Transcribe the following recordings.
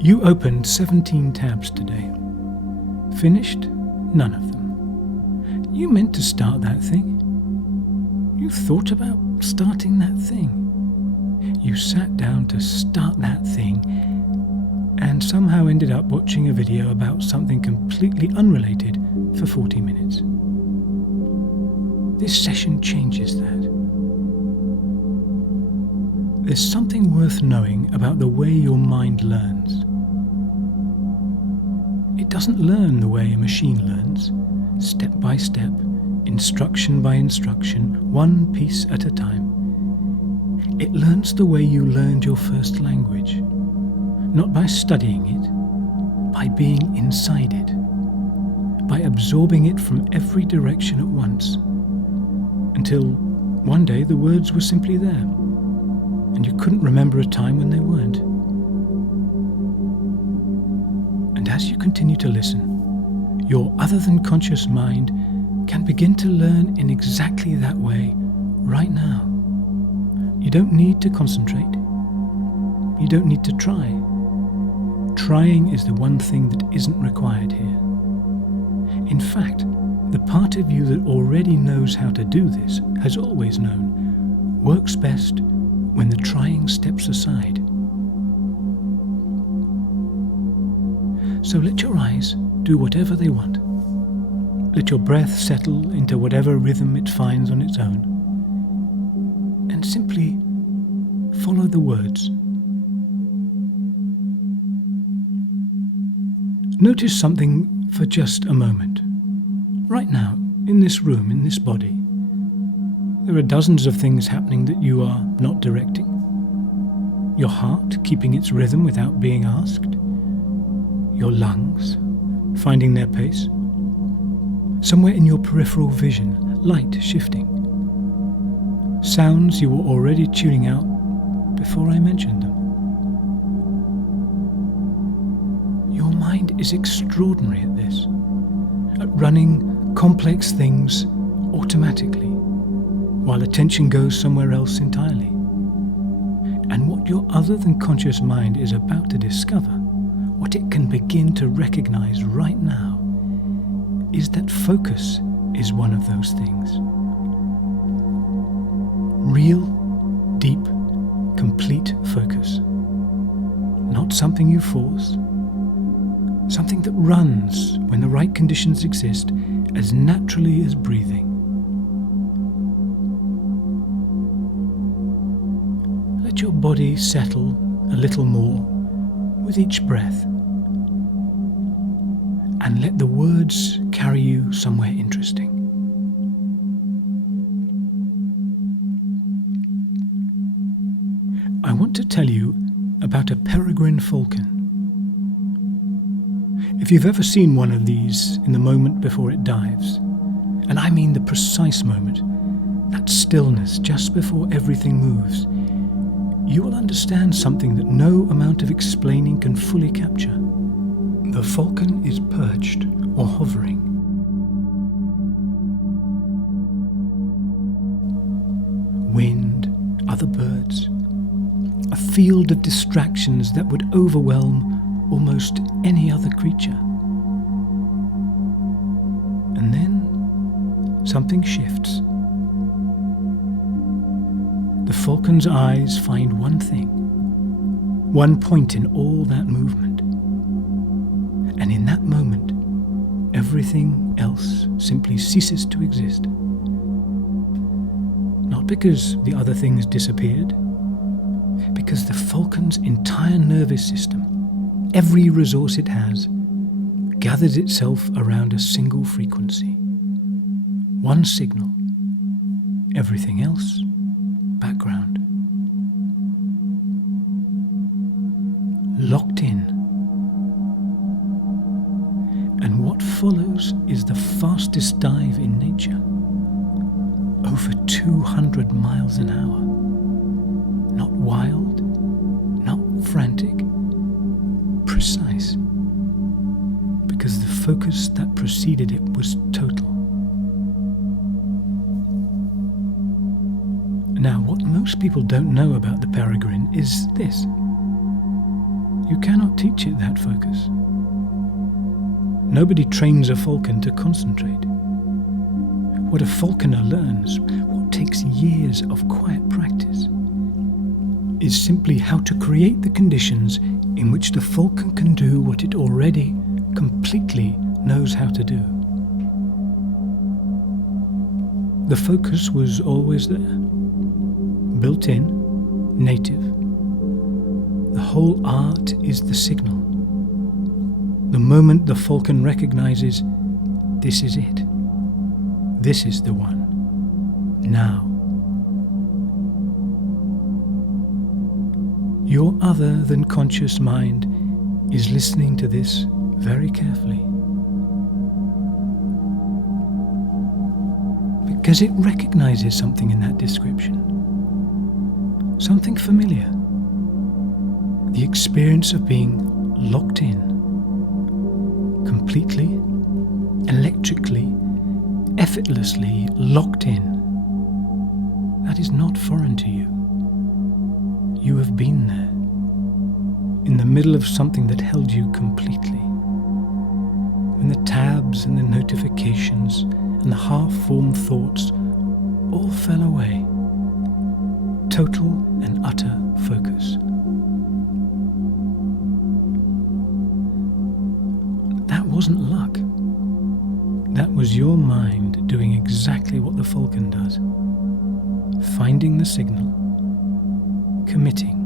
You opened 17 tabs today. Finished? None of them. You meant to start that thing. You thought about starting that thing. You sat down to start that thing and somehow ended up watching a video about something completely unrelated for 40 minutes. This session changes that. There's something worth knowing about the way your mind learns. It doesn't learn the way a machine learns, step by step, instruction by instruction, one piece at a time. It learns the way you learned your first language, not by studying it, by being inside it, by absorbing it from every direction at once, until one day the words were simply there, and you couldn't remember a time when they weren't. And as you continue to listen, your other-than-conscious mind can begin to learn in exactly that way right now. You don't need to concentrate. You don't need to try. Trying is the one thing that isn't required here. In fact, the part of you that already knows how to do this, has always known, works best when the trying steps aside. So let your eyes do whatever they want. Let your breath settle into whatever rhythm it finds on its own. And simply follow the words. Notice something for just a moment. Right now, in this room, in this body, there are dozens of things happening that you are not directing. Your heart keeping its rhythm without being asked. Your lungs finding their pace. Somewhere in your peripheral vision, light shifting. Sounds you were already tuning out before I mentioned them. Your mind is extraordinary at this, at running complex things automatically, while attention goes somewhere else entirely. And what your other-than-conscious mind is about to discover, what it can begin to recognize right now, is that focus is one of those things. Real, deep, complete focus. Not something you force, something that runs when the right conditions exist as naturally as breathing. Let your body settle a little more with each breath, and let the words carry you somewhere interesting. I want to tell you about a peregrine falcon. If you've ever seen one of these in the moment before it dives, and I mean the precise moment, that stillness just before everything moves, you will understand something that no amount of explaining can fully capture. The falcon is perched or hovering. Wind, other birds, a field of distractions that would overwhelm almost any other creature. And then something shifts. The falcon's eyes find one thing, one point in all that movement. And in that moment, everything else simply ceases to exist. Not because the other things disappeared, because the falcon's entire nervous system, every resource it has, gathers itself around a single frequency. One signal, everything else, background. Locked in. And what follows is the fastest dive in nature. Over 200 miles an hour. Not wild, not frantic, precise. Because the focus that preceded it was total. Now, what most people don't know about the peregrine is this. You cannot teach it that focus. Nobody trains a falcon to concentrate. What a falconer learns, what takes years of quiet practice, is simply how to create the conditions in which the falcon can do what it already completely knows how to do. The focus was always there, built in, native. The whole art is the signal. The moment the falcon recognizes, this is it. This is the one. Now. Your other than conscious mind is listening to this very carefully, because it recognizes something in that description, something familiar, the experience of being locked in, completely, electrically, effortlessly locked in. That is not foreign to you. You have been there, in the middle of something that held you completely. When the tabs and the notifications and the half-formed thoughts all fell away. Total and utter focus. That wasn't luck. That was your mind doing exactly what the falcon does. Finding the signal, committing,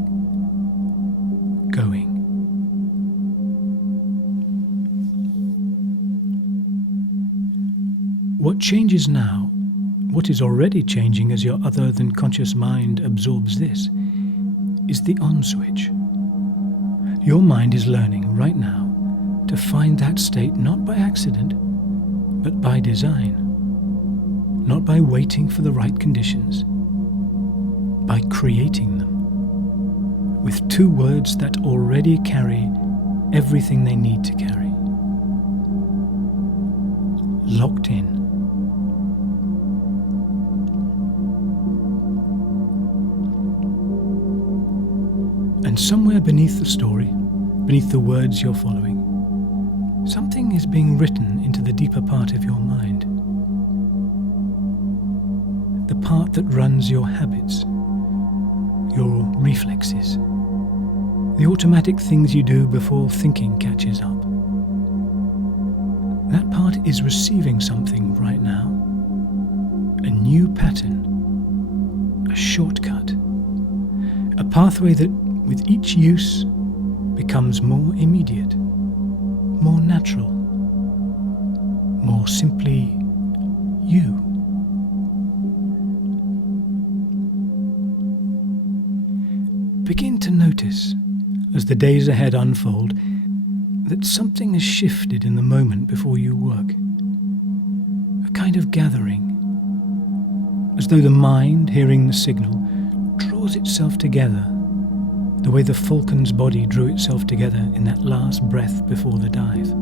going. What changes now, what is already changing as your other than conscious mind absorbs this, is the on switch. Your mind is learning right now to find that state not by accident, but by design. Not by waiting for the right conditions, by creating them. With two words that already carry everything they need to carry. Locked in. And somewhere beneath the story, beneath the words you're following, something is being written into the deeper part of your mind. The part that runs your habits, your reflexes, the automatic things you do before thinking catches up. That part is receiving something right now. A new pattern, a shortcut, a pathway that with each use becomes more immediate, more natural, more simply you. Begin to notice, as the days ahead unfold, that something has shifted in the moment before you work. A kind of gathering, as though the mind, hearing the signal, draws itself together, the way the falcon's body drew itself together in that last breath before the dive.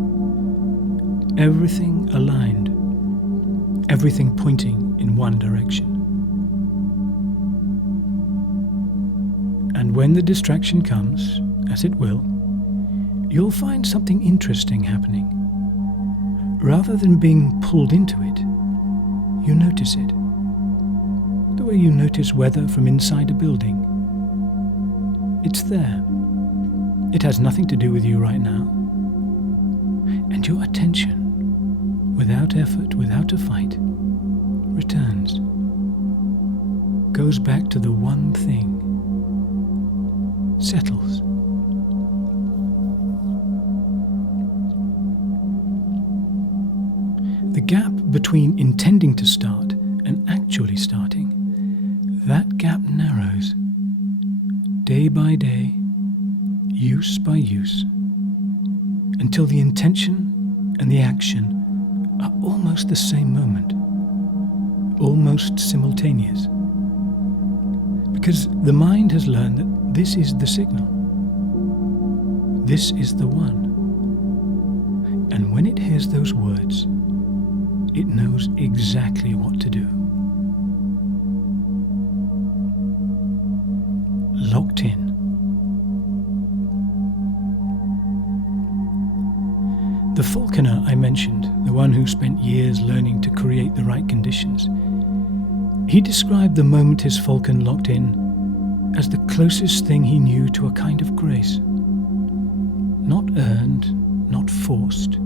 Everything aligned, everything pointing in one direction. And when the distraction comes, as it will, you'll find something interesting happening. Rather than being pulled into it, you notice it. The way you notice weather from inside a building. It's there. It has nothing to do with you right now. And your attention, without effort, without a fight, returns. Goes back to the one thing. Settles. The gap between intending to start and actually starting, that gap narrows. Day by day, use by use, until the intention and the action are almost the same moment, almost simultaneous. Because the mind has learned that this is the signal. This is the one. And when it hears those words, it knows exactly what to do. Locked in. The falconer I mentioned, the one who spent years learning to create the right conditions, he described the moment his falcon locked in as the closest thing he knew to a kind of grace. Not earned, not forced,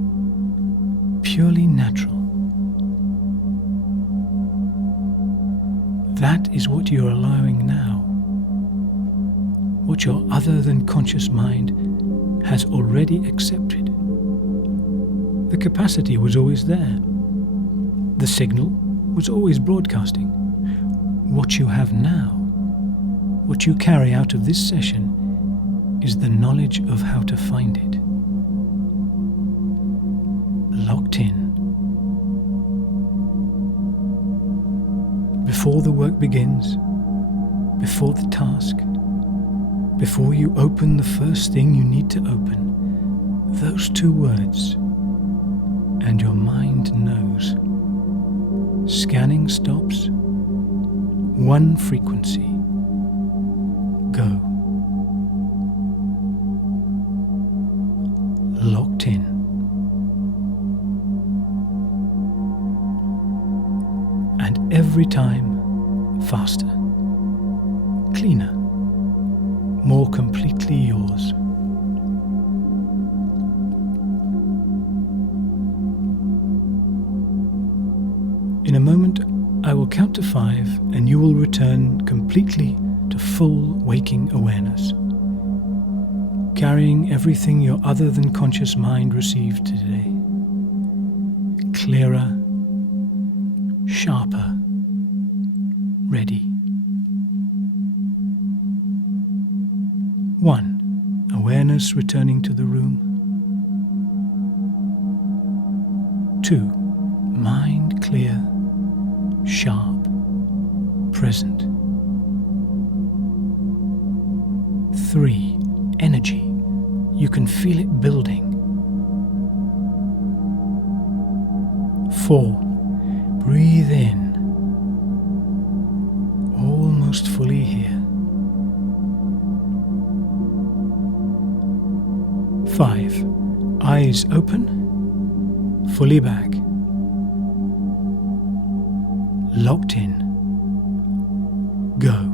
purely natural. That is what you're allowing now. What your other than conscious mind has already accepted. The capacity was always there. The signal was always broadcasting. What you have now, what you carry out of this session, is the knowledge of how to find it. Locked in. Before the work begins, before the task, before you open the first thing you need to open, those two words, and your mind knows. Scanning stops. One frequency. Go. Locked in. And every time, faster, cleaner, more completely yours. In a moment, I will count to 5 and you will return completely to full waking awareness, carrying everything your other than conscious mind received today. Clearer, sharper, ready. 1. Awareness returning to the room. 2. Mind clear, sharp, present. 3. Energy. You can feel it building. 4. Breathe in. Almost fully here. 5. Eyes open, fully back. Locked in. Go.